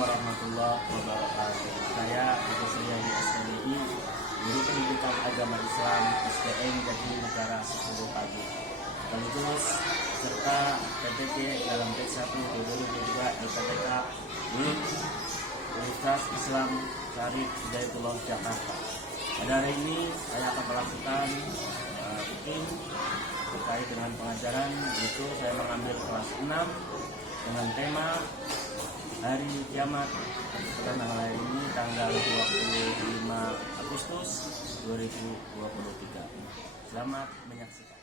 warahmatullahi wabarakatuh. Saya Dr. Suryadi SPDI, Guru Pendidikan Agama Islam SDN Jatinegara 10 Pagi. Sekaligus serta PPT dalam batch 1 2022 LPTK Universitas Islam Syarif Hidayatullah Jakarta. Pada hari ini saya akan melakukan meeting terkait dengan pengajaran, yaitu saya mengambil kelas 6 dengan tema Hari Kiamat. Pada tanggal hari ini tanggal 25 Agustus 2023. Selamat menyaksikan.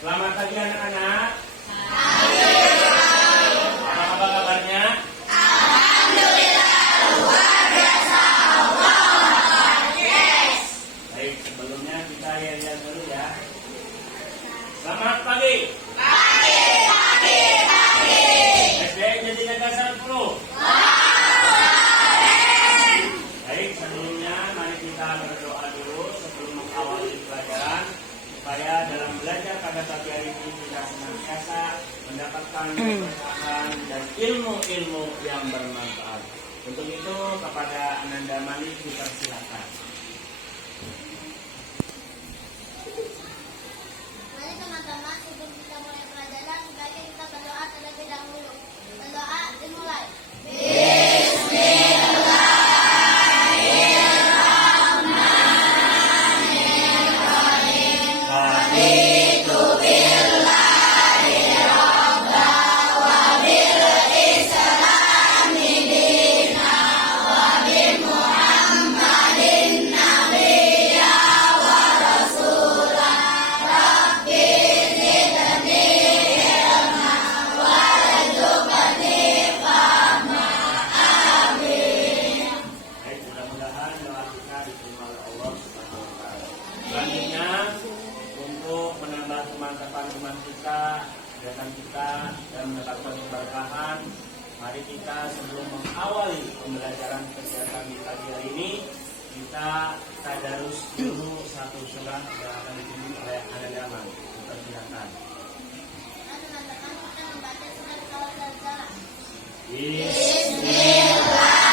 Selamat pagi anak-anak. Apa kabarnya? Alhamdulillah, luar biasa. Baik, sebelumnya kita lihat dulu ya. Selamat pagi. Pagi. SDN Jatinegara 10. Baik, sebelumnya mari kita berdoa dulu sebelum mengawali pelajaran, supaya dalam belajar pada pagi hari ini kita senantiasa mendapatkan keberkahan dan ilmu-ilmu yang bermanfaat. Untuk itu kepada Ananda Malik dipersilakan. Mari teman-teman, sebelum kita mulai pelajaran, sebaiknya kita berdoa terlebih dahulu. Berdoa dimulai. Teman kita, kegiatan kita, dan mendapatkan keberkahan. Mari kita sebelum mengawali pembelajaran kegiatan di pagi hari ini, kita tadarus dulu satu surat yang akan dipimpin oleh Ananda Malik. Dipersilakan. Teman-teman, kita membaca surat Al-Zalzalah. Bismillah.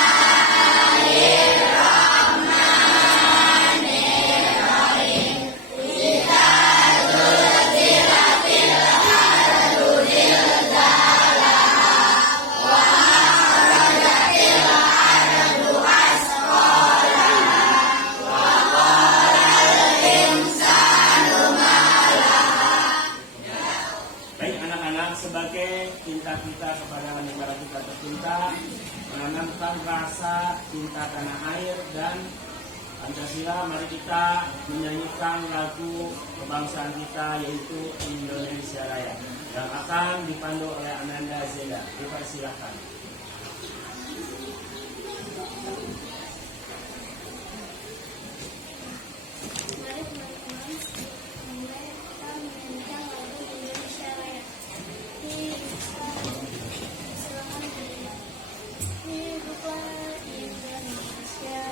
Sebagai cinta kita kepada negara kita tercinta, menanamkan rasa cinta tanah air dan Pancasila, mari kita menyanyikan lagu kebangsaan kita, yaitu Indonesia Raya, yang akan dipandu oleh Ananda Zeda. silakan. Mari teman-teman, mulai kita menyanyikan lagu Indonesia Raya. Silakan berdiri. Hiduplah Indonesia.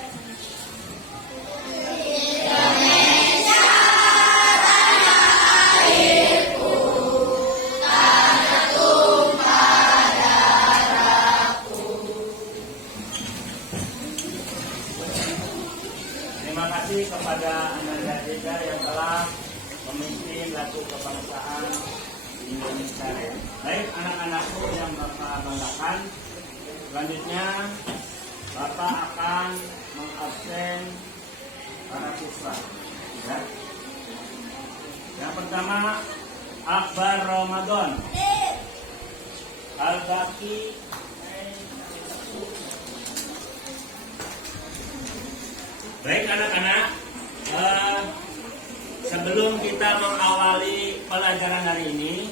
Terima kasih kepada Ananda Deda yang telah memimpin lagu kebangsaan Indonesia. Baik anak-anakku yang Bapak banggakan, selanjutnya Bapak akan mengabsen para siswa. Ya. Yang pertama, Akbar Ramadan, Al-Baqi. Baik anak-anak, sebelum kita mengawali pelajaran hari ini,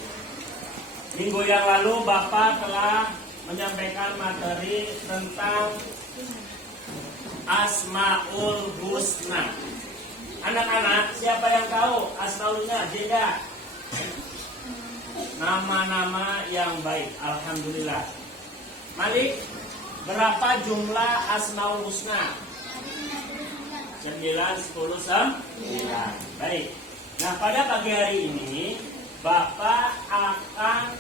minggu yang lalu Bapak telah menyampaikan materi tentang Asmaul Husna. Anak-anak, siapa yang tahu Asmaul Husna? Jeda. Nama-nama yang baik, alhamdulillah. Malik, berapa jumlah Asmaul Husna? 9, 10, 9. Baik. Nah, pada pagi hari ini Bapak akan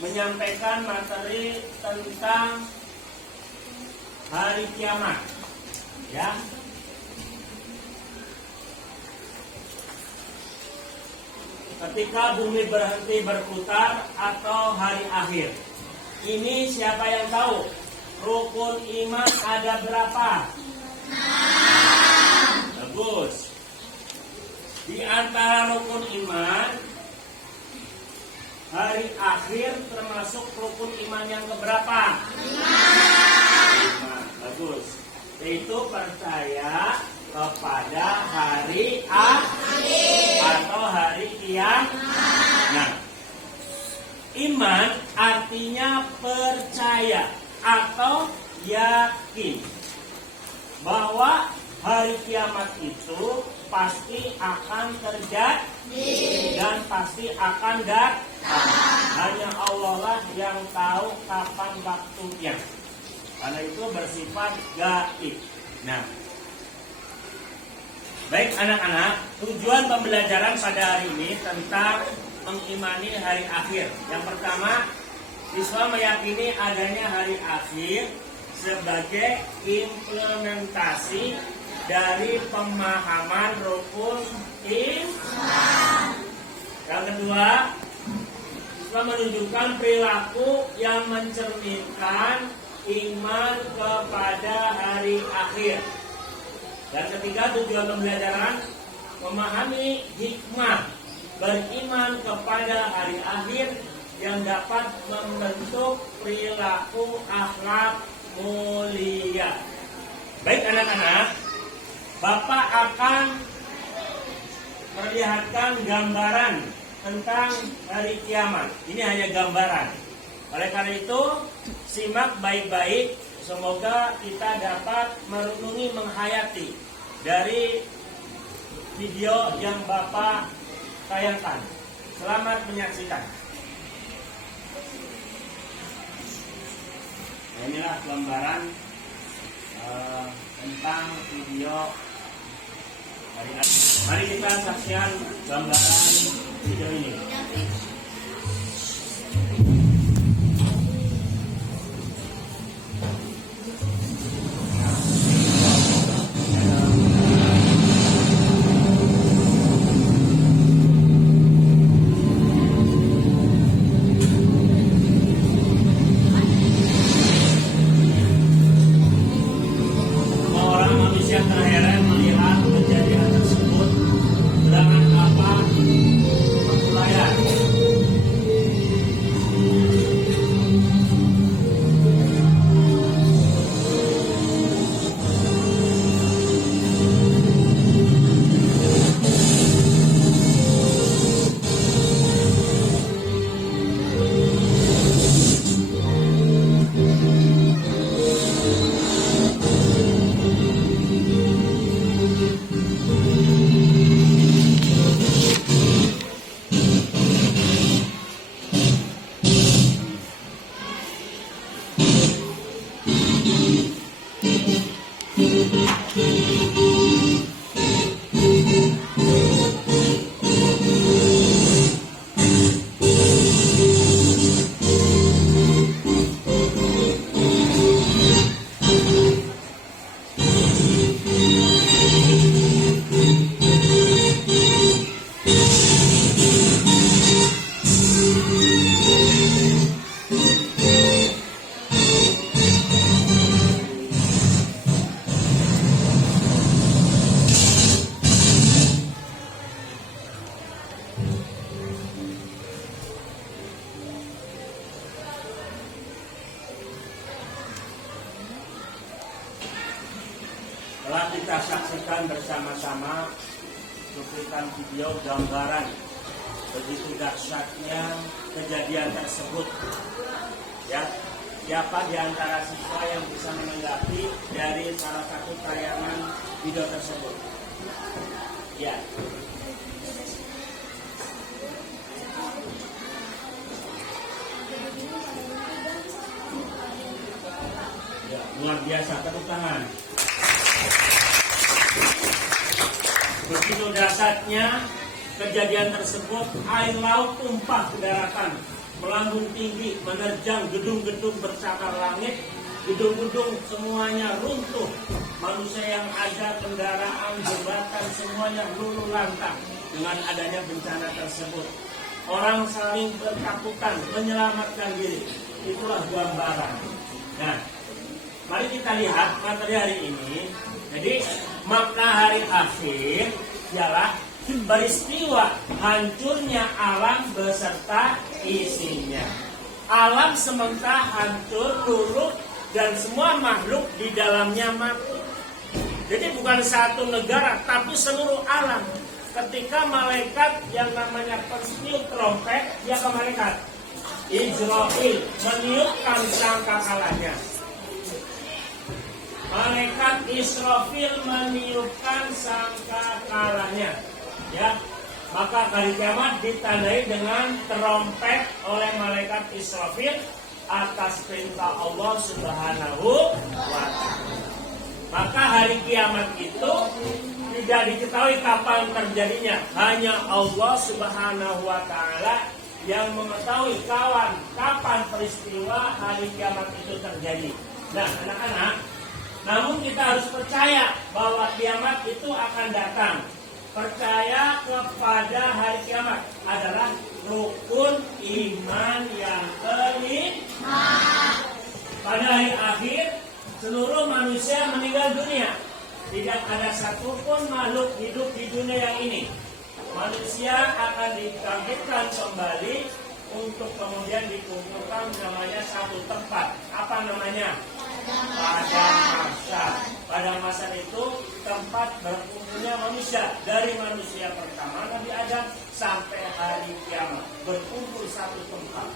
menyampaikan materi tentang hari kiamat. Ya. Ketika bumi berhenti berputar atau hari akhir. Ini siapa yang tahu? Rukun iman ada berapa? Bagus. Di antara rukun iman, hari akhir termasuk rukun iman yang keberapa? 5. Bagus. Yaitu percaya kepada hari akhir atau hari kiamat. Nah, iman artinya percaya atau yakin bahwa hari kiamat itu pasti akan terjadi dan pasti akan datang. Hanya Allah lah yang tahu kapan waktunya. Karena itu bersifat gaib. Nah, baik anak-anak, tujuan pembelajaran pada hari ini tentang mengimani hari akhir. Yang pertama, siswa meyakini adanya hari akhir sebagai implementasi dari pemahaman rukun iman. Yang kedua, siswa menunjukkan perilaku yang mencerminkan iman kepada hari akhir. Dan ketiga, tujuan pembelajaran memahami hikmah beriman kepada hari akhir yang dapat membentuk perilaku akhlak mulia. Baik anak-anak, Bapak akan perlihatkan gambaran tentang hari kiamat. Ini hanya gambaran. Oleh karena itu, simak baik-baik. Semoga kita dapat merenungi, menghayati dari video yang Bapak tayangkan. Selamat menyaksikan. Nah, inilah gambaran tentang video hari ini. Mari kita saksikan gambaran video ini. Terheran melihat kejadian tersebut dengan apa permulayan. kita saksikan bersama-sama cuplikan video gambaran begitu dahsyatnya kejadian tersebut. Ya, siapa di antara siswa yang bisa menanggapi dari salah satu tayangan video tersebut? Ya. Ya, luar biasa, tepuk tangan. Begitu dahsyatnya kejadian tersebut, air laut tumpah ke daratan, melambung tinggi, menerjang gedung-gedung bercakar langit, gedung-gedung semuanya runtuh, manusia yang ada, kendaraan, jembatan, semuanya luluh lantang dengan adanya bencana tersebut. Orang saling bertakutan, menyelamatkan diri. Itulah gambaran. Nah, mari kita lihat materi hari ini. Jadi, makna hari akhir ialah peristiwa hancurnya alam beserta isinya. Alam semesta hancur, luluh, dan semua makhluk di dalamnya mati. Jadi bukan satu negara, tapi seluruh alam. Ketika malaikat yang namanya peniup trompet, siapa malaikat? Israfil meniupkan sangkakalanya. Malaikat Israfil meniupkan sangkakalanya. Ya, maka hari kiamat ditandai dengan trompet oleh malaikat Israfil atas perintah Allah Subhanahu wa Ta'ala. Maka hari kiamat itu tidak diketahui kapan terjadinya, hanya Allah Subhanahu wa Ta'ala yang mengetahui kapan peristiwa hari kiamat itu terjadi. Nah, anak-anak, namun kita harus percaya bahwa kiamat itu akan datang. Percaya kepada hari kiamat adalah rukun iman yang kelima. Pada hari akhir, seluruh manusia meninggal dunia. Tidak ada satupun makhluk hidup di dunia yang ini. Manusia akan dibangkitkan kembali untuk kemudian dikumpulkan namanya satu tempat. Apa namanya? Pada masa itu tempat berkumpulnya manusia, dari manusia pertama Nabi Adam sampai hari kiamat, berkumpul satu tempat.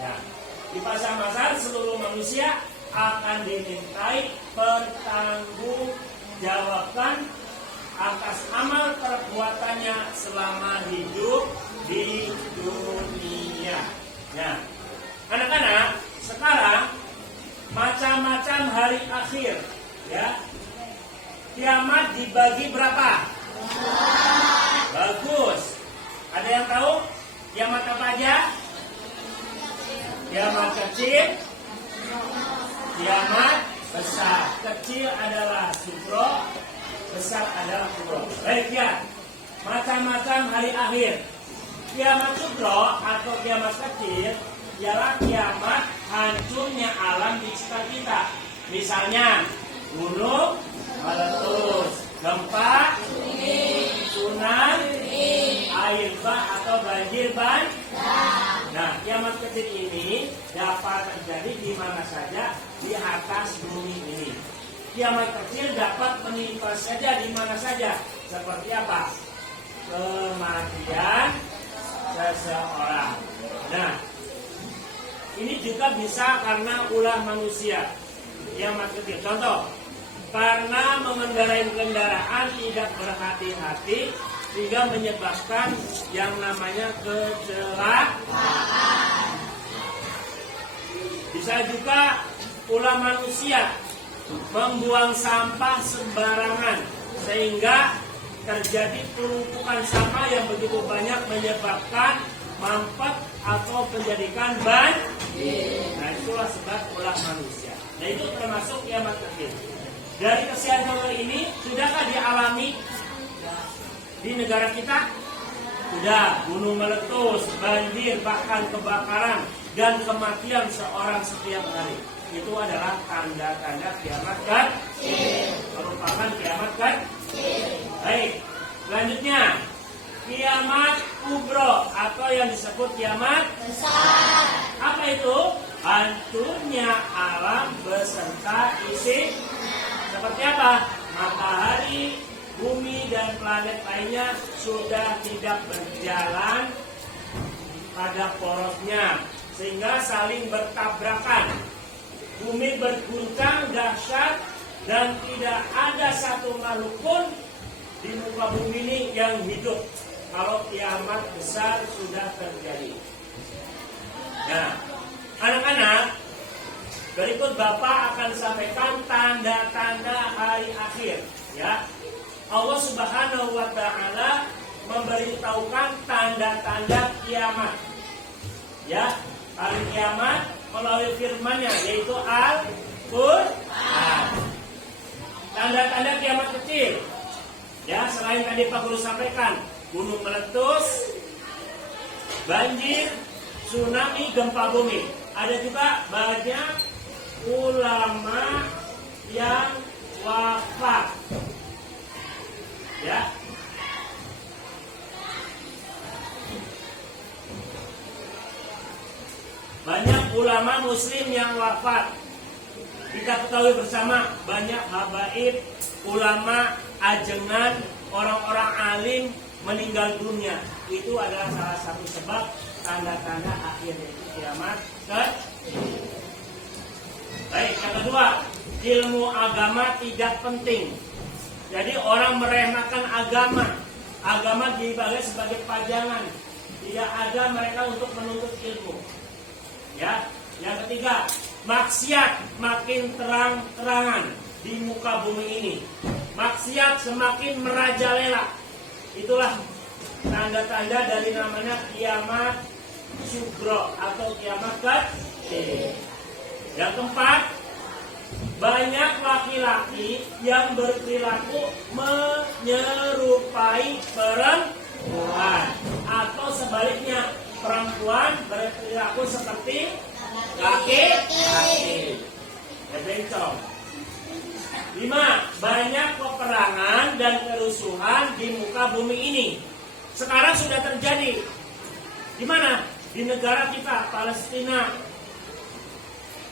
Ya. Di masa-masa seluruh manusia akan dimintai pertanggungjawabkan atas amal perbuatannya selama hidup di dunia. Nah, anak-anak, sekarang macam-macam hari akhir, ya. Kiamat dibagi berapa? Bagus. Ada yang tahu kiamat apa aja? Kiamat kecil, kiamat besar. Kecil adalah sugro, besar adalah kubro. Baik ya, macam-macam hari akhir. Kiamat sugro atau kiamat kecil ialah kiamat hancurnya alam di sekitar kita. Misalnya gunung meletus, gempa, tsunami, air bah atau banjir bandang. Nah, kiamat kecil ini dapat terjadi di mana saja di atas bumi ini. Kiamat kecil dapat menimpa saja di mana saja. Seperti apa? Kematian seseorang. Nah, ini juga bisa karena ulah manusia. Kiamat kecil. Contoh, karena mengendarai kendaraan tidak berhati-hati sehingga menyebabkan yang namanya kecelakaan. Bisa juga ulah manusia membuang sampah sembarangan sehingga terjadi penumpukan sampah yang begitu banyak menyebabkan mampet atau menjadikan banjir. Nah, itulah sebab ulah manusia. Nah, itu termasuk kiamat kecil. Dari kejadian ini sudahkah dialami di negara kita? Sudah, gunung meletus, banjir, bahkan kebakaran dan kematian seorang setiap hari. Itu adalah tanda-tanda kiamat kecil. Merupakan kiamat kecil. Baik, selanjutnya kiamat kubro atau yang disebut kiamat besar. Apa itu? Hancurnya alam beserta isi. Seperti apa? matahari, bumi dan planet lainnya sudah tidak berjalan pada porosnya sehingga saling bertabrakan. Bumi berguncang dahsyat dan tidak ada satu makhluk pun di muka bumi ini yang hidup kalau kiamat besar sudah terjadi. Nah, anak-anak, berikut Bapak akan sampaikan tanda-tanda hari akhir. Ya, Allah Subhanahu wa Ta'ala memberitahukan tanda-tanda kiamat. Ya, hari kiamat melalui firman-Nya yaitu Al-Qur'an. Tanda-tanda kiamat kecil. Ya, selain tadi Pak Guru sampaikan, gunung meletus, banjir, tsunami, gempa bumi. Ada juga banyak ulama yang wafat. Ya. Banyak ulama muslim yang wafat. Kita ketahui bersama banyak habaib, ulama, ajengan, orang-orang alim meninggal dunia. Itu adalah salah satu sebab tanda-tanda akhir kiamat. Baik, yang kedua, ilmu agama tidak penting. Jadi orang meremehkan agama. Agama dibagai sebagai pajangan. Tidak ada mereka untuk menuntut ilmu. Ya, yang ketiga, maksiat makin terang-terangan di muka bumi ini. Maksiat semakin merajalela. Itulah tanda-tanda dari namanya kiamat sugro atau kiamat kecil. Yang keempat, banyak laki-laki yang berperilaku menyerupai perempuan atau sebaliknya, perempuan berperilaku seperti laki-laki. Ya, bencong. 5. Banyak peperangan dan kerusuhan di muka bumi ini. Sekarang sudah terjadi. Di mana? Di negara kita, Palestina.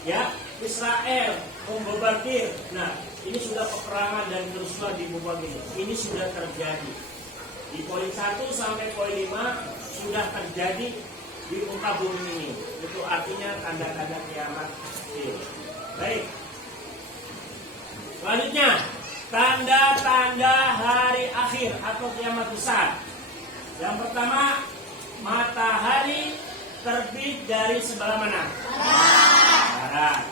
Ya, Israel membombardir. Nah, ini sudah peperangan dan kerusuhan di muka bumi. Ini sudah terjadi. Di poin 1 sampai poin 5 sudah terjadi di muka bumi ini. Itu artinya tanda-tanda kiamat. Baik. Selanjutnya, tanda-tanda hari akhir atau kiamat besar. Yang pertama, matahari terbit dari sebelah mana? Barat.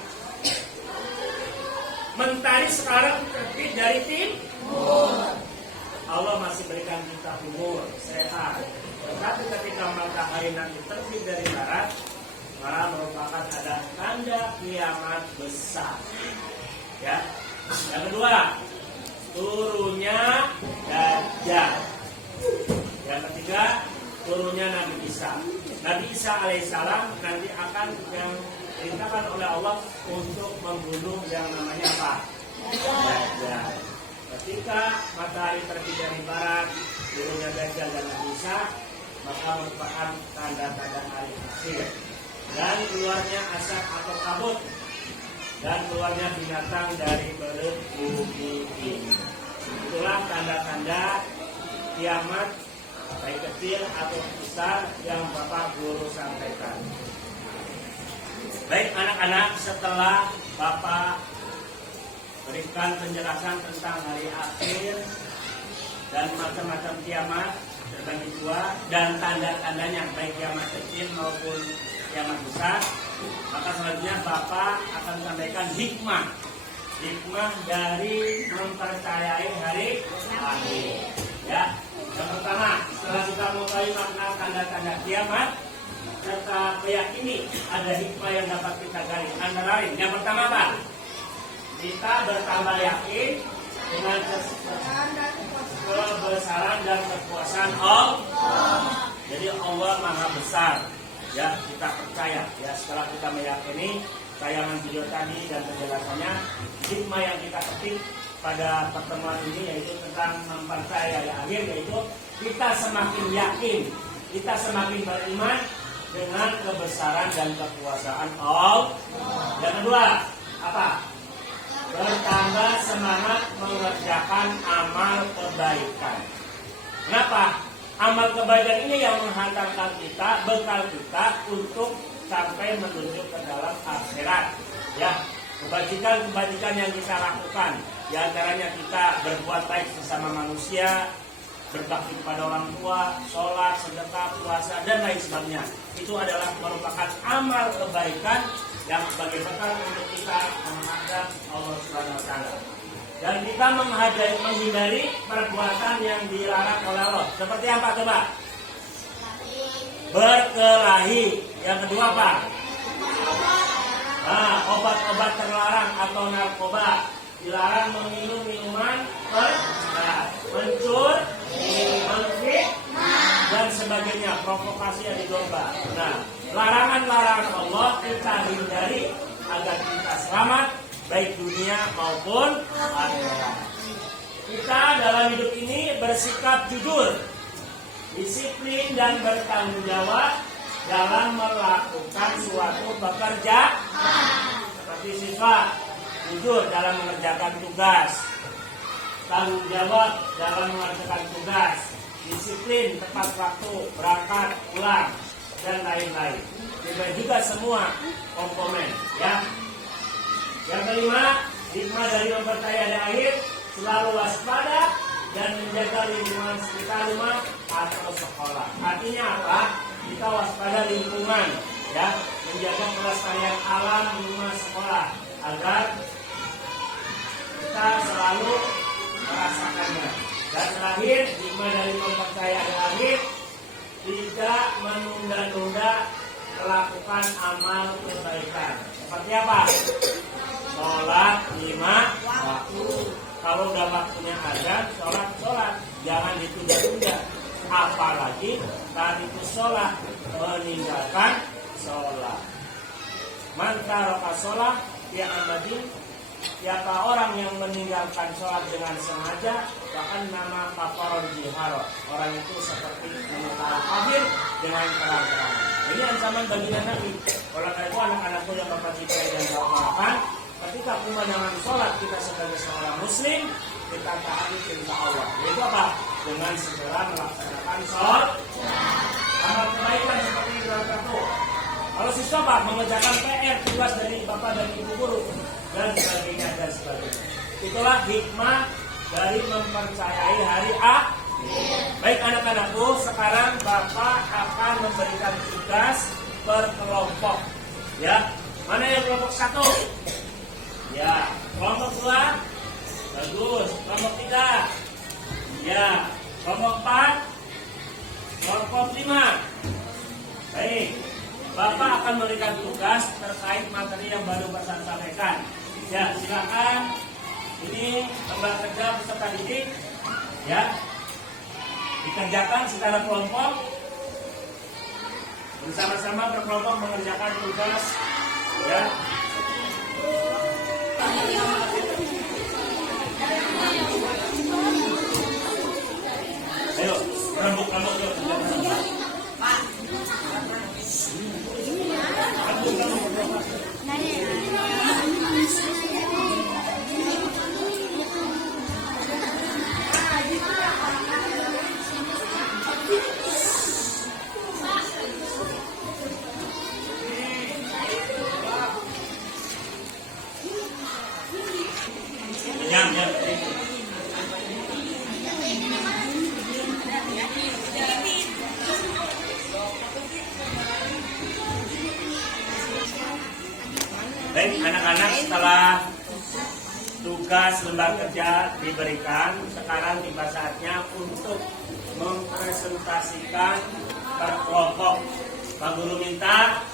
Mentari sekarang terbit dari timur. Allah masih berikan kita umur, sehat. Tetapi ketika matahari nanti terbit dari barat, maka merupakan ada tanda kiamat besar. Ya. Yang kedua, turunnya Dajjal. Yang ketiga, turunnya Nabi Isa. Nabi Isa alaihissalam nanti akan yang diperintahkan oleh Allah untuk membunuh yang namanya apa? Dajjal. Ketika matahari terbit dari barat, turunnya Dajjal dan Nabi Isa, maka merupakan tanda-tanda hari akhir. Dan keluarnya asap atau kabut, dan keluarnya binatang dari perut bumi ini. Itulah tanda-tanda kiamat, baik kecil atau besar, yang Bapak Guru sampaikan. Baik anak-anak, setelah Bapak berikan penjelasan tentang hari akhir dan macam-macam kiamat terbagi dua dan tanda-tandanya, baik kiamat kecil maupun kiamat besar, maka selanjutnya Bapak akan sampaikan hikmah dari mempercayai hari akhir. Ya, yang pertama, setelah kita mengetahui makna tanda-tanda kiamat serta meyakini ada hikmah yang dapat kita gali. Antara lain, yang pertama apa? Kita bertambah yakin dengan kebesaran dan kekuasaan Allah. Jadi Allah Maha Besar. Ya, kita percaya. Ya, setelah kita meyakini tayangan video tadi dan penjelasannya, hikmah yang kita petik pada pertemuan ini yaitu tentang mempercayai akhir, yaitu kita semakin yakin, kita semakin beriman dengan kebesaran dan kekuasaan Allah. Yang kedua, apa? bertambah semangat mengerjakan amal kebaikan. Kenapa? Amal kebaikan ini yang menghantarkan kita, bekal kita untuk sampai menuju ke dalam akhirat. Ya, kebajikan-kebajikan yang kita lakukan, di antaranya kita berbuat baik sesama manusia, berbakti kepada orang tua, sholat, sedekah, puasa, dan lain sebagainya. Itu adalah merupakan amal kebaikan yang sebagai bekal untuk kita menghadap Allah Subhanahu wa taala. Dan kita menghindari perbuatan yang dilarang oleh Allah. Seperti apa coba? Berkelahi. Yang kedua apa? Nah, obat-obat terlarang atau narkoba. Dilarang meminum minuman keras, mencur, menfitnah, dan sebagainya, provokasi yang domba. Nah, larangan-larangan Allah kita hindari agar kita selamat, baik dunia maupun akhirat. Kita dalam hidup ini bersikap jujur, disiplin dan bertanggung jawab dalam melakukan suatu pekerjaan. Seperti sifat jujur dalam mengerjakan tugas, tanggung jawab dalam mengerjakan tugas, disiplin tepat waktu berangkat pulang, dan lain-lain. Dibagi juga semua komponen, ya. Yang kelima, hikmah dari mempercayai hari akhir, selalu waspada dan menjaga lingkungan sekitar rumah atau sekolah. Artinya apa? Kita waspada lingkungan, ya, menjaga kelestarian alam di rumah sekolah agar kita selalu merasakannya. Dan terakhir, hikmah dari mempercayai hari akhir, tidak menunda-nunda melakukan amal kebaikan. Seperti apa? Sholat 5 waktu. Kalau udah waktunya azan, sholat, jangan ditunda-tunda. Apalagi tadi itu sholat, meninggalkan sholat. Man taraka sholat ya amadin. Siapa orang yang meninggalkan sholat dengan sengaja, bahkan nama kafaron jiharo. Orang itu seperti mengutara kafir dengan terang-terangan. Ini ancaman baginda Nabi. Oleh karena itu anak-anakku yang Bapak cintai dan doakan, ketika pemandangan sholat kita sebagai seorang muslim, kita taati perintah Allah. Yaitu apa? Dengan segera melaksanakan sholat. Amal kebaikan seperti itu kartu. Kalau siswa Pak mengerjakan PR tugas dari Bapak dan Ibu guru dan sebagainya dan sebagainya. Itulah hikmah dari mempercayai hari akhir. Baik anak-anakku, sekarang Bapak akan memberikan tugas per kelompok. Ya, mana yang kelompok 1? Ya, kelompok 2? Bagus. Kelompok 3? Ya, kelompok 4? Kelompok 5? Baik. Bapak akan memberikan tugas terkait materi yang baru Bapak sampaikan. Ya, silakan. Ini lembar kerja peserta didik. Ya, dikerjakan secara kelompok. Bersama-sama berkelompok mengerjakan tugas. Ya. Ayo, rambut-rambut yuk. Baik anak-anak, setelah tugas lembar kerja diberikan, sekarang tiba saatnya untuk mempresentasikan per kelompok. Pak Guru minta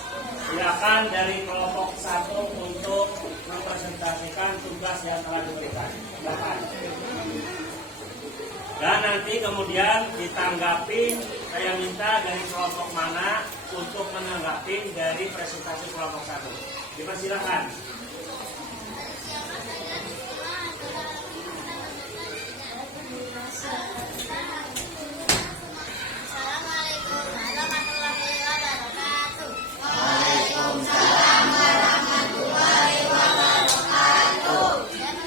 silakan dari kelompok 1 untuk mempresentasikan tugas yang telah diberikan. Silakan. Dan nanti kemudian ditanggapi, saya minta dari kelompok mana untuk menanggapi dari presentasi kelompok 1. Dipersilakan. Assalamualaikum warahmatullahi wabarakatuh. Waalaikumsalam warahmatullahi wabarakatuh. Dan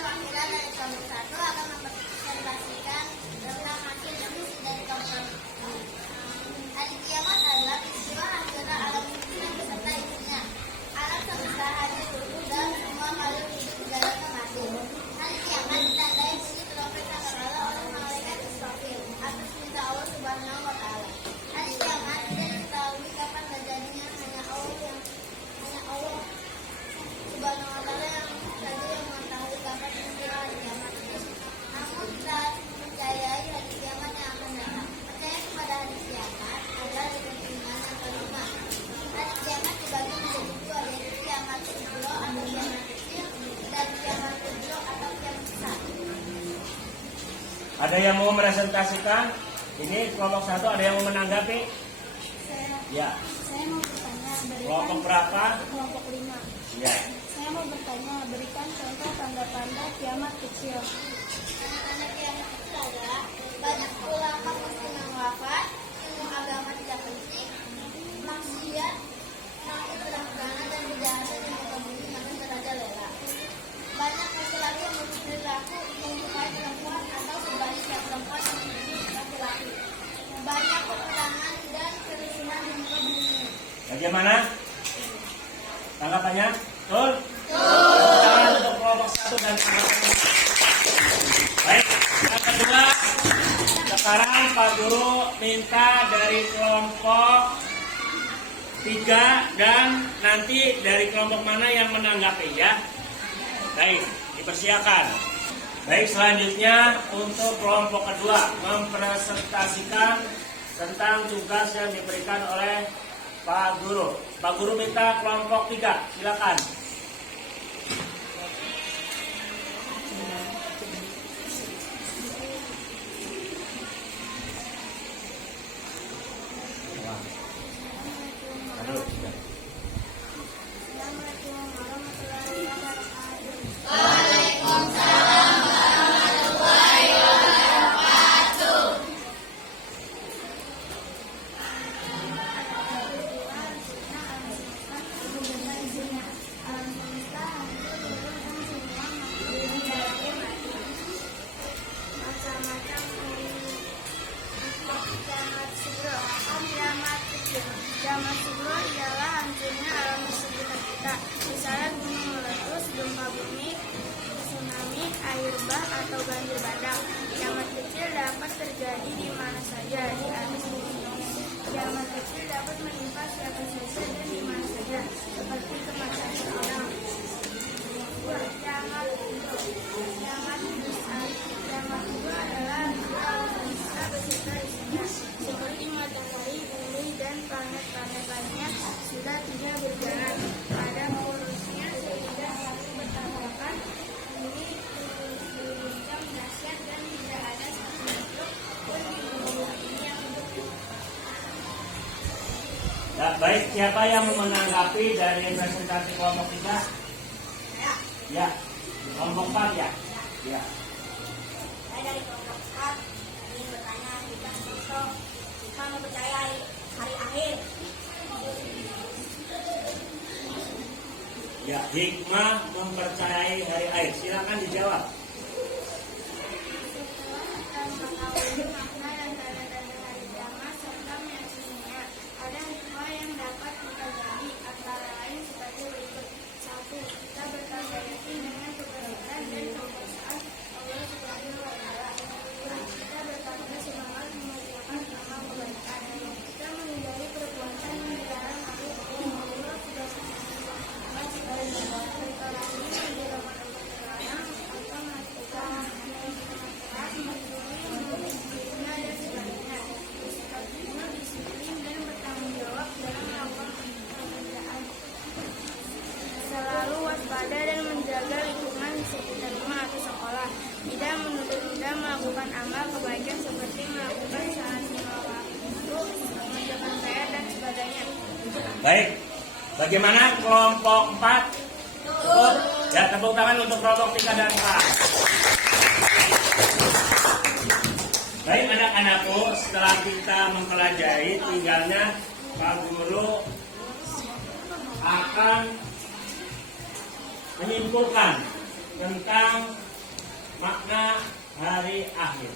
Ada yang mau presentasikan? Ini kelompok 1, ada yang mau menanggapi? Ya. Saya mau bertanya, Kelompok berapa? kelompok 5. Ya. Saya mau bertanya, berikan contoh tanda-tanda kiamat kecil. Tanda-tanda kiamat kecil adalah banyak ulama muslim yang wafat, ilmu agama tidak penting, maksiat, makin berangkana dan kejahatan yang muka bumi makin merajalela. Banyak laki-laki yang berperilaku menyukai perempuan atau sebaliknya perempuan yang menyukai laki-laki. Banyak peperangan dan kerusuhan di muka bumi. Bagaimana? Tanggapannya? Betul? Betul. Untuk kelompok 1 dan tanggapannya. Baik, yang kedua, sekarang Pak Guru minta dari kelompok 3 dan nanti dari kelompok mana yang menanggapi ya. Baik, dipersilakan. Baik, selanjutnya untuk kelompok kedua mempresentasikan tentang tugas yang diberikan oleh Pak Guru. Pak Guru minta kelompok 3, silakan. Assalamualaikum warahmatullahi wabarakatuh. Kiamat kubro ialah hancurnya alam di sekitar kita. Misalnya gunung meletus, gempa bumi, tsunami, air bah, atau banjir bandang. Kiamat kecil dapat terjadi di mana saja di atas bumi. Kiamat kecil dapat menimpa siapa saja dan di mana saja, seperti kematian seorang. Kiamat kubro. Kiamat besar. Kiamat kubro adalah alam bisa beserta isinya, seperti matahari, bumi, dan planet-planet lainnya sudah tidak berjalan pada porosnya sehingga dapat bertabrakan. Bumi berguncang dahsyat dan tidak ada satu makhluk pun di bumi ini yang hidup. Nah, baik, siapa yang mau menanggapi dari presentasi kelompok 3? Ya. Kelompok 4 ya? Ya. Saya dari kelompok 4 ingin bertanya tentang contoh kita mempercayai hari akhir. Ya, hikmah mempercayai hari akhir. Silakan dijawab. Setelah kita mengetahui makna dan tanda-tanda hari kiamat serta meyakininya, ada hikmah yang dapat kita gali, antara lain sebagai berikut. 1. Kita bertambah yakin dengan kebenaran dan kekuasaan Allah Subhanahu wa Ta'ala. 2. Kita bertambah semangat mengerjakan amal kebaikan. Kita menghindari perbuatan yang dilarang oleh Allah Subhanahu wa Ta'ala, perkara ini menjelaskan terlarang atau melakukan keras, mencuri, membunuhnya, dan sebagainya. Bersikap jujur, disiplin, dan bertanggung jawab dalam melakukan pekerjaan. Selalu waspada dan menjaga lingkungan di sekitar rumah atau sekolah. Tidak menunda-nunda melakukan amal kebaikan seperti melakukan salat lima waktu, mengerjakan PR, dan sebagainya. Baik. Bagaimana kelompok 4? Betul. Ya, tepuk tangan untuk kelompok 3 dan 4. Baik anak-anakku, setelah kita mempelajari, tinggalnya Pak Guru akan menyimpulkan tentang makna hari akhir.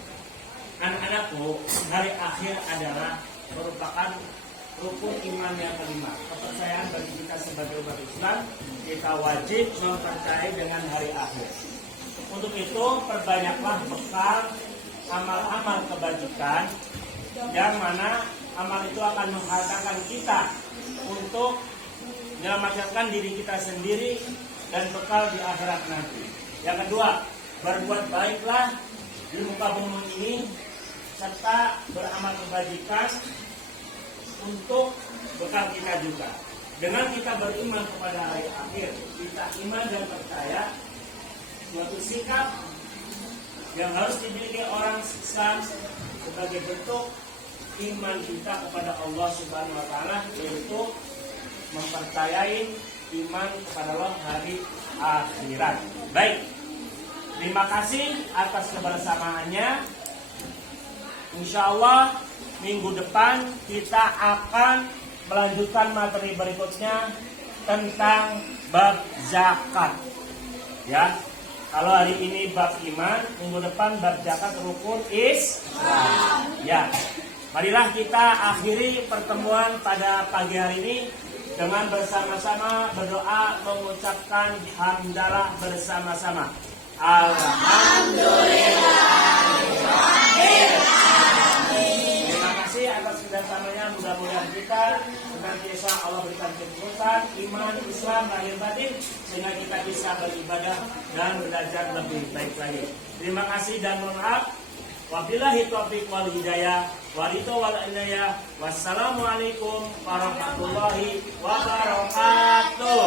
Anak-anakku, hari akhir adalah merupakan rukun iman yang kelima. Kepercayaan bagi kita sebagai umat Islam, kita wajib mempercayai dengan hari akhir. Untuk itu, perbanyaklah bekal amal-amal kebajikan, yang mana amal itu akan menghantarkan kita untuk menyelamatkan diri kita sendiri dan bekal di akhirat nanti. Yang kedua, berbuat baiklah di muka bumi ini serta beramal kebajikan untuk bekal kita juga. Dengan kita beriman kepada hari akhir, kita iman dan percaya suatu sikap yang harus dimiliki orang Islam sebagai bentuk iman kita kepada Allah Subhanahu wa taala, yaitu mempercayai iman kepada Allah hari akhirat. Baik. Terima kasih atas kebersamaannya. Insya Allah minggu depan kita akan melanjutkan materi berikutnya tentang bab zakat. Ya, kalau hari ini bab iman, minggu depan bab zakat rukun Islam. Ya, marilah kita akhiri pertemuan pada pagi hari ini dengan bersama-sama berdoa mengucapkan hamdalah bersama-sama. Terima kasih atas kedatangannya. Mudah-mudahan kita senantiasa Allah berikan kekuatan iman Islam lahir batin sehingga kita bisa beribadah dan belajar lebih baik lagi. Terima kasih dan mohon maaf. Wabillahi taufiq wal hidayah warito wal inayah. Wassalamualaikum warahmatullahi wabarakatuh.